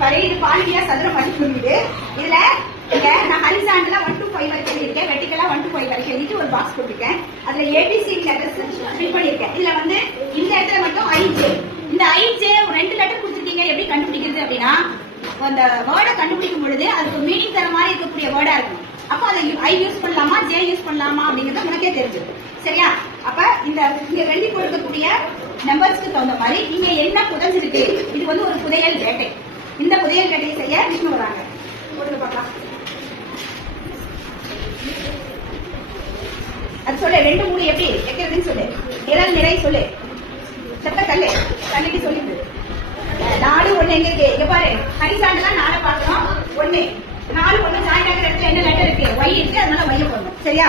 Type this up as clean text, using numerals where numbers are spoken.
பாரு இது பாலினியா சதுர மதிப்பு குறியீடு. இதுல நான் ஹரிசாண்டலா 1 to 5 வரைக்கும் எழுதியிருக்கேன், வெர்டிகலா 1 to 5 வரைக்கும் எழுதிட்டு ஒரு பாக்ஸ் கொடுத்துருக்கேன். அதுல ஏபிசி லெட்டர்ஸ் ஃபில் பண்ணிருக்கேன். இதுல வந்து இந்த இடத்துல மட்டும் ஐஜே, இந்த ஐஜே 2 லெட்டர் கொடுத்துருக்கீங்க. எப்படி கண்டுபிடிக்கிறது அப்படின்னா, அந்த வேர்டை கண்டுபிடிக்கும் பொழுது அதுக்கு மீனிங் தர மாதிரி இருக்கக்கூடிய வேர்டா இருக்கும். அப்ப அதை ஐ யூஸ் பண்ணலாமா ஜே யூஸ் பண்ணலாமா அப்படிங்கறது உனக்கே தெரிஞ்சிடும். சரியா? அப்ப இந்த இங்க எழுதி கொடுக்கக்கூடிய நம்பர்ஸ்க்கு தகுந்த மாதிரி இங்க என்ன புதைஞ்சிருக்கு, இது வந்து ஒரு புதையல் வேட்டை. இந்த புதையல் வேட்டையை செய்ய விஷ்ணு வராங்க. போடுங்க பார்க்கலாம். அது சொல்லு 2 3 எப்படி வைக்கிறதுன்னு சொல்லு. நிரல் நிறை சொல்லு. செத்த கல்லு கல்லுக்கு சொல்லிடு. 4 1 எங்க இருக்கு? இங்க பாரு, ஹரிசாண்டலா 4 பார்க்கணும். 1 4 1 ஜாயின் ஆகிற இடத்துல என்ன லெட்டர் இருக்கு? Y இருக்கு, அதனால Y போடணும். சரியா?